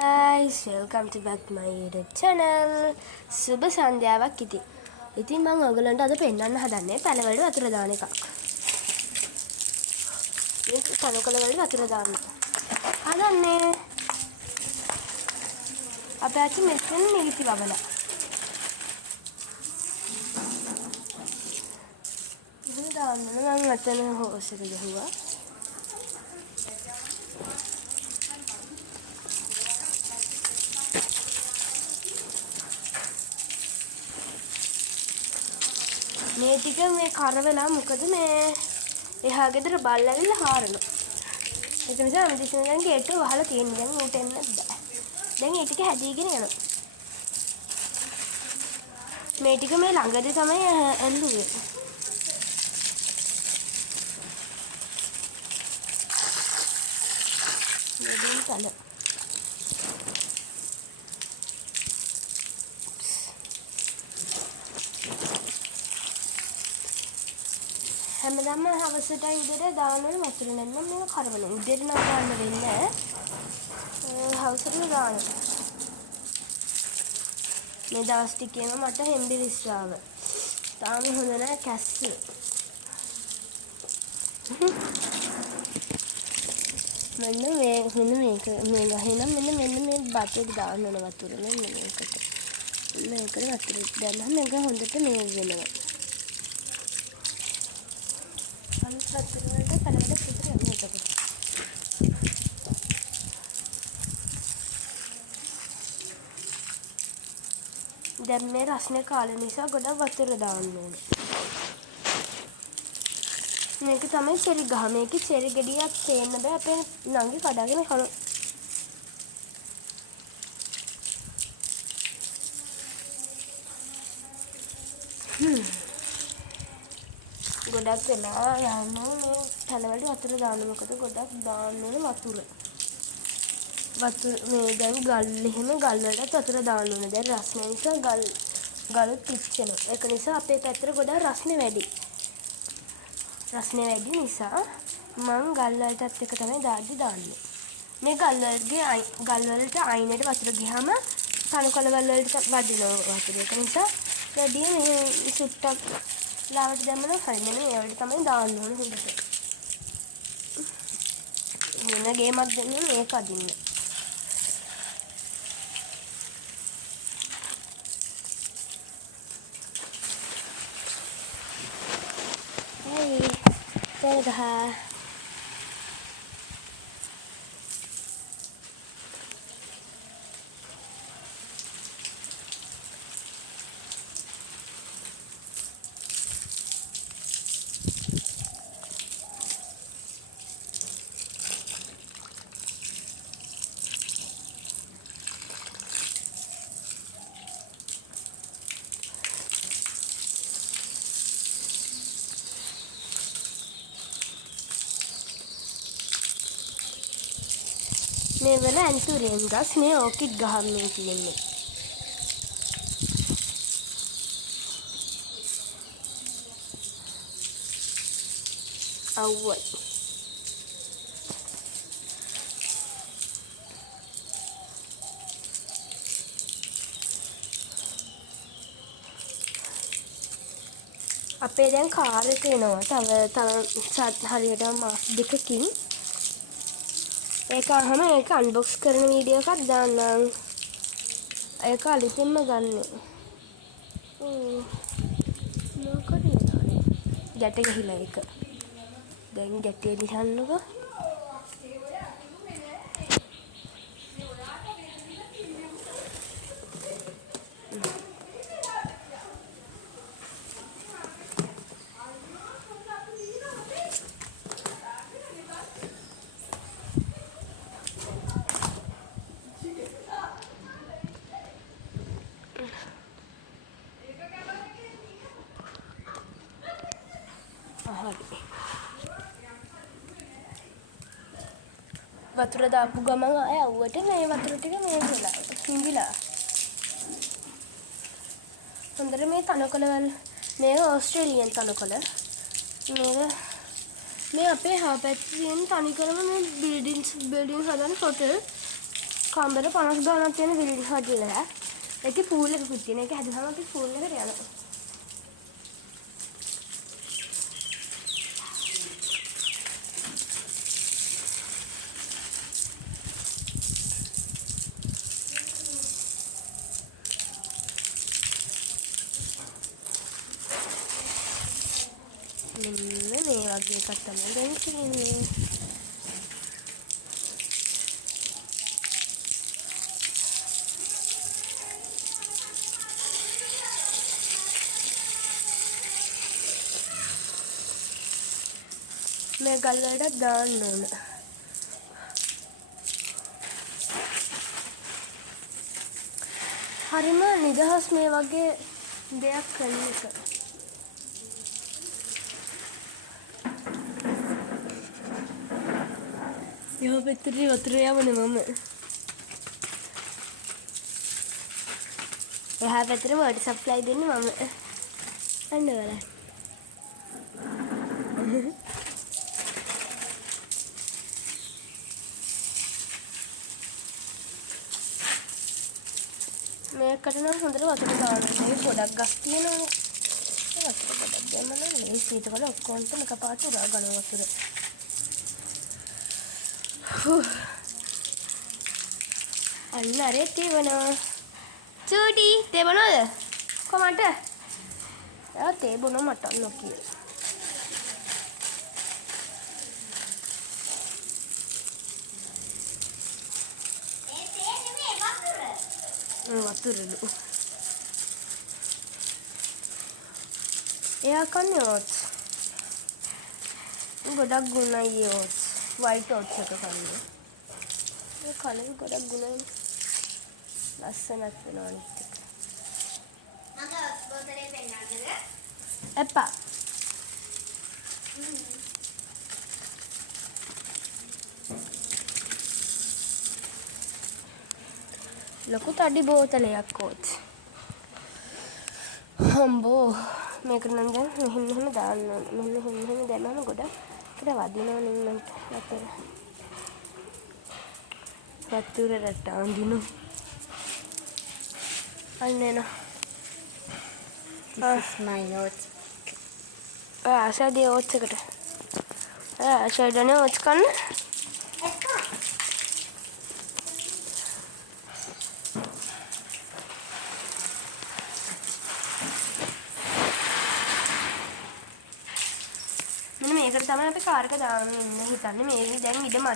guys, welcome to back my YouTube channel. සුබ සන්ධ්‍යාවක් ඉතින්. ඉතින් මම ඔයගලන්ට අද පෙන්නන්න හදන්නේ පැලවලට වතුර දාන එකක්. මේක තනකොළ වලට වතුර දාන්න. හදන්නේ. අපේ අච්චි මෙතන නිවිති වවලා. ඉතින් දාන්න මම මෙතන හොස් එක ගහුවා. මේ ටික මේ කරවලා මොකද මේ එහා ගෙදර බල්ලා ඇවිල්ලා හාරනවා. ඒක නිසා මම දිස්නේ දැන් ගේට් එක වහලා තියෙන්නේ. දැන් ඌට එන්න බෑ. දැන් ඒ ටික හැදීගෙන යනවා. මේ ටික මේ ළඟදී තමයි ඇල්ලුවේ. මෙදින් තල. හැමදාම හවසට ඉඳලා දාන්න ඕනේ වතුර නැත්නම් මේක කරවන. උදේට නම් දාන්න වෙන්නේ නැහැ. හවසට දාන්න. මේ දවස් ටිකේම මට හෙම්බිරිස්සාව. තාම හොඳ නැහැ කැස්ස. මෙන්න මේක මේ ගහේනම් මෙන්න මේ බටෙක් දාන්න ඕන වතුර මෙන්න මේකට. මේකට වතුර දැම්මම මේක හොඳට මේ වෙනවා. දැන් මේ රස්නේ කාලේ නිසා ගොඩක් වතුර දාන්න ඕනේ. මේක තමයි චෙරි ගහ. මේකේ චෙරි ගෙඩියක් තේන්න බෑ. අපේ නංගි කඩාගෙන කන. ගොඩක් වෙලා යන්න මේ තනවලට වතුර දාන්න. මොකද ගොඩක් දාන්න ඕනේ වතුර. මේ දැන් ගල් එහෙම ගල් වලට වතුර දාන්න ඕනේ. දැන් රස්නේ නිසා ගලුත් පිච්චෙනවා. ඒක නිසා අපේ පැත්තට ගොඩක් රස්නේ වැඩි. රස්නේ වැඩි නිසා මම ගල් වලටත් එක තමයි දාන්නේ. මේ ගල් වලට අයිනට වතුර ගියාම තනකොළ වල වලට වදිනවා වතුර. ඒක නිසා වැඩි මෙහෙ සුට්ටක් ලාවට දැම්මම හරියන්නේ. මේ වලට තමයි දාන්න ඕනේ හොඳට. වෙන ගේමක් දෙන්නේ මේක අදින්න. Dadah. මේ වල ඇන්තුරියම් ගස් මේ ඕකිඩ් ගහ මේ තියෙන්නේ. අවුයි. අපේ දැන් කාර් එක එනවා. තව හරියට මාස දෙකකින් ඒක අහම ඒක අන්බොක්ස් කරන වීඩියෝ එකක් දාන්නම්. ඒක අලුතෙන්ම ගන්න. මොකද ගැට ගහිලා ඒක. දැන් ගැටේ දිහන්නකෝ. වතුර දාපු ගමන් ආය අවුවට මේ වතුර ටික මේ වෙලා හිඳිලා. හොඳට මේ තනකොළ වල මේක ඕස්ට්‍රේලියන් තනකොළ. මේ අපේ හාපැත්තේ තියෙන තනිකරම මේ බිල්ඩින්ග්ස් හදන හොටල් කම්බර 50 ගානක් තියෙන විලිලි හදලා. ඒකේ පූල් එකකුත් තියෙන. ඒක හැදුවාම අපි පූල් එකට යනවා. මෙන්න මේ වගේ එකක් තමයි දැන් තියෙන්නේ. මේ ගල් වලට දාන්න ඕන. හරිම නිදහස් මේ වගේ දෙයක් කරන එක. යෝ පෙත්‍රි වතුර යවන්නේ මම. එහා පැත්තට වෝටර් සප්ලයි දෙන්නේ මම. අන්න බලන්න. මේකට නම් හොඳට වතුර දාන්න. මේ ගොඩක් ගස් තියෙනවනේ. ඒ වතුර ගොඩක් දැම්ම නම් මේ සීතකල ඔක්කොම එකපාරට උරා ගන්න වතුර. අන්න අරේ තියවනවා. චූටි තේ බොනවද? කොමට? එයා තේ බොන මට නොකිය. වතුරලු. එයා කන්නේ ඕට්ස්. ගොඩක් ගුණයි ඕට්ස්. වයිට් ඕට්ස් එක කන්නේ. ඒ කලේ ගොඩක් ගුණයි. ලස්සනක් වෙනවා අනිත් එක. මගේ බෝතලේ පෙන්නන්නද? එපා. ලොකු තඩි බෝතලයක් ඕත්. හම්බෝ මේක නම් දැන් මෙහෙම දාන්න ඕන. මෙහෙම දැම්මම ගොඩක් ඒකට වදිනවා නිම්මන්ට වතුර. වතුරට අඳිනු. අන්න එන. This is my oats. ආසාදී ඕට්ස් එකට. ආසාදනේ ඕට්ස් කන්න. මෙන්න මේකට තමයි අපි කාර් එක දාන්න ඉන්න හිතන්නේ. මේ දැන් ඉඩ